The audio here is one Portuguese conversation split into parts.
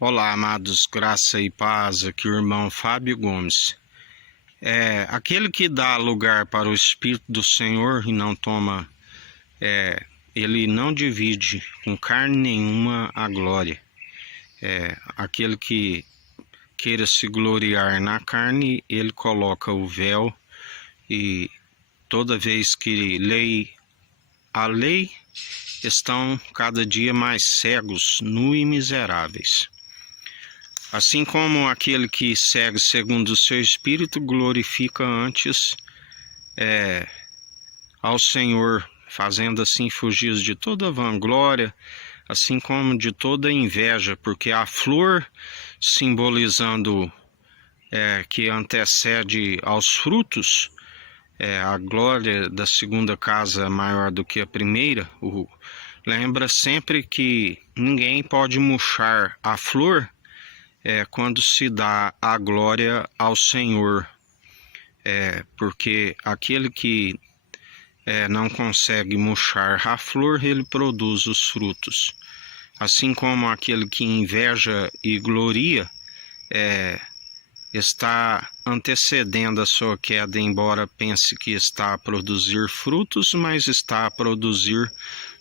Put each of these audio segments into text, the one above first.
Olá, amados, graça e paz, aqui o irmão Fábio Gomes. Aquele que dá lugar para o Espírito do Senhor e não toma, ele não divide com carne nenhuma a glória. Aquele que queira se gloriar na carne, ele coloca o véu e toda vez que lê a lei, estão cada dia mais cegos, nus e miseráveis. Assim como aquele que segue segundo o seu espírito glorifica antes ao Senhor, fazendo assim fugir de toda vanglória, assim como de toda inveja, porque a flor, simbolizando que antecede aos frutos, a glória da segunda casa é maior do que a primeira, lembra sempre que ninguém pode murchar a flor quando se dá a glória ao Senhor, porque aquele que não consegue murchar a flor, ele produz os frutos. Assim como aquele que inveja e gloria está antecedendo a sua queda, embora pense que está a produzir frutos, mas está a produzir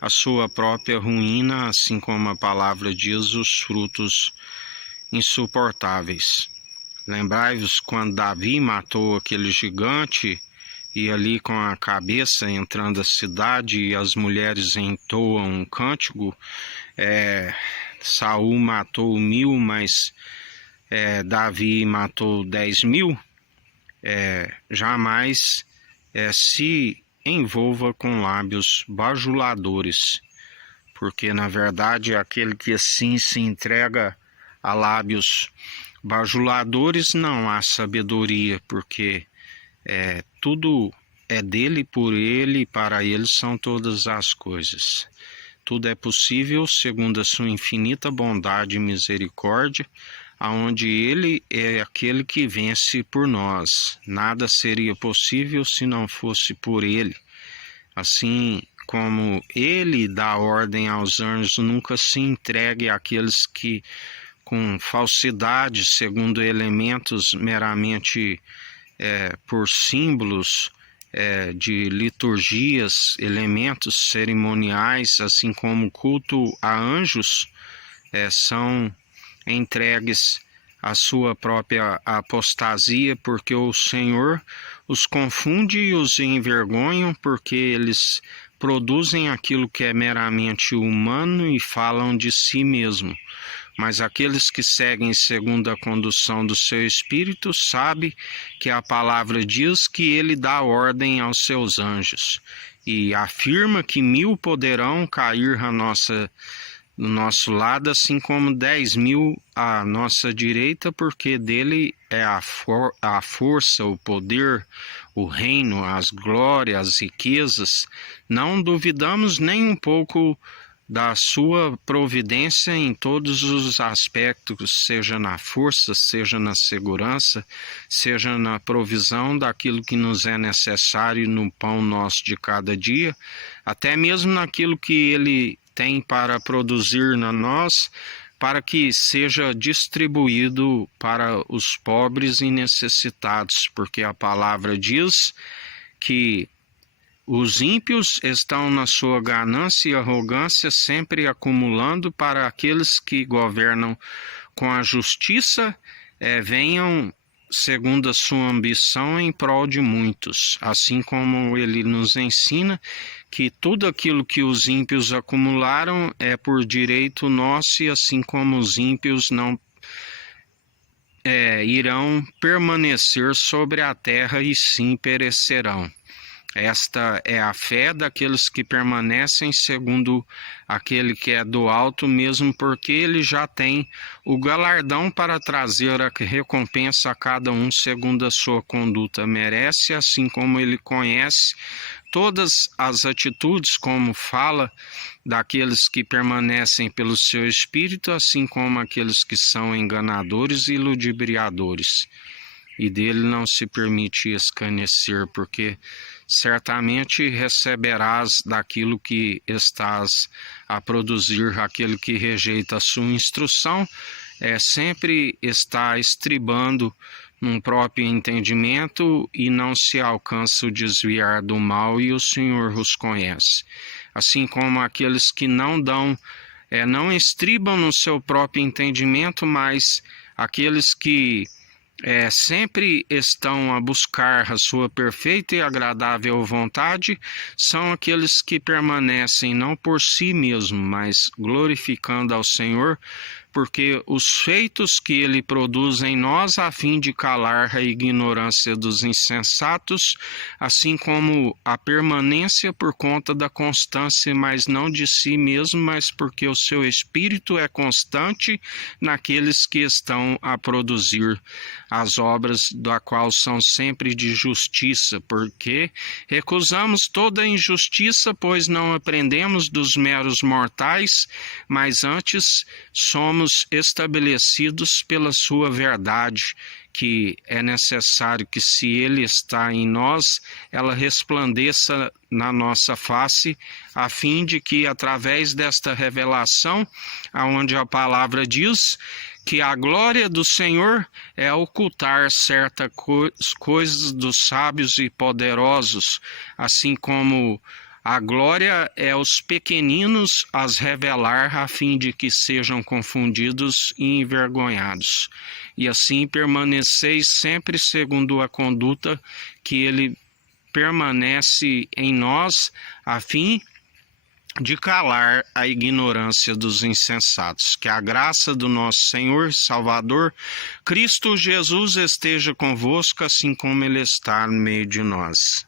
a sua própria ruína, assim como a palavra diz, os frutos insuportáveis. Lembrai-vos quando Davi matou aquele gigante e ali com a cabeça entrando a cidade e as mulheres entoam um cântico, Saul matou 1000, mas Davi matou 10.000. Jamais se envolva com lábios bajuladores, porque na verdade aquele que assim se entrega a lábios bajuladores não há sabedoria, porque tudo é dele, por ele e para ele são todas as coisas. Tudo é possível segundo a sua infinita bondade e misericórdia, aonde ele é aquele que vence por nós. Nada seria possível se não fosse por ele. Assim como ele dá ordem aos anjos, nunca se entregue àqueles que com falsidade, segundo elementos meramente por símbolos de liturgias, elementos cerimoniais, assim como culto a anjos, são entregues à sua própria apostasia, porque o Senhor os confunde e os envergonha, porque eles produzem aquilo que é meramente humano e falam de si mesmo. Mas aqueles que seguem segundo a condução do seu Espírito sabem que a palavra diz que ele dá ordem aos seus anjos e afirma que 1000 poderão cair no nosso lado, assim como 10.000 à nossa direita, porque dele é a força, o poder, o reino, as glórias, as riquezas. Não duvidamos nem um pouco da sua providência em todos os aspectos, seja na força, seja na segurança, seja na provisão daquilo que nos é necessário no pão nosso de cada dia, até mesmo naquilo que ele tem para produzir na nós, para que seja distribuído para os pobres e necessitados, porque a palavra diz que os ímpios estão na sua ganância e arrogância, sempre acumulando, para aqueles que governam com a justiça, venham segundo a sua ambição em prol de muitos, assim como ele nos ensina que tudo aquilo que os ímpios acumularam é por direito nosso, e assim como os ímpios não irão permanecer sobre a terra e sim perecerão. Esta é a fé daqueles que permanecem segundo aquele que é do alto, mesmo porque ele já tem o galardão para trazer a recompensa a cada um segundo a sua conduta merece, assim como ele conhece todas as atitudes, como fala daqueles que permanecem pelo seu espírito, assim como aqueles que são enganadores e ludibriadores. E dele não se permite escarnecer, porque certamente receberás daquilo que estás a produzir. Aquele que rejeita a sua instrução sempre está estribando num próprio entendimento e não se alcança o desviar do mal, e o Senhor os conhece. Assim como aqueles que não estribam no seu próprio entendimento, mas aqueles que sempre estão a buscar a sua perfeita e agradável vontade, são aqueles que permanecem não por si mesmo, mas glorificando ao Senhor, porque os feitos que ele produz em nós a fim de calar a ignorância dos insensatos, assim como a permanência por conta da constância, mas não de si mesmo, mas porque o seu espírito é constante naqueles que estão a produzir as obras da qual são sempre de justiça, porque recusamos toda injustiça, pois não aprendemos dos meros mortais, mas antes somos estabelecidos pela sua verdade, que é necessário que, se ele está em nós, ela resplandeça na nossa face, a fim de que, através desta revelação, aonde a palavra diz que a glória do Senhor é ocultar certas coisas dos sábios e poderosos, assim como a glória é os pequeninos as revelar, a fim de que sejam confundidos e envergonhados. E assim permaneceis sempre segundo a conduta que ele permanece em nós, a fim de calar a ignorância dos insensatos. Que a graça do nosso Senhor e Salvador, Cristo Jesus, esteja convosco, assim como ele está no meio de nós.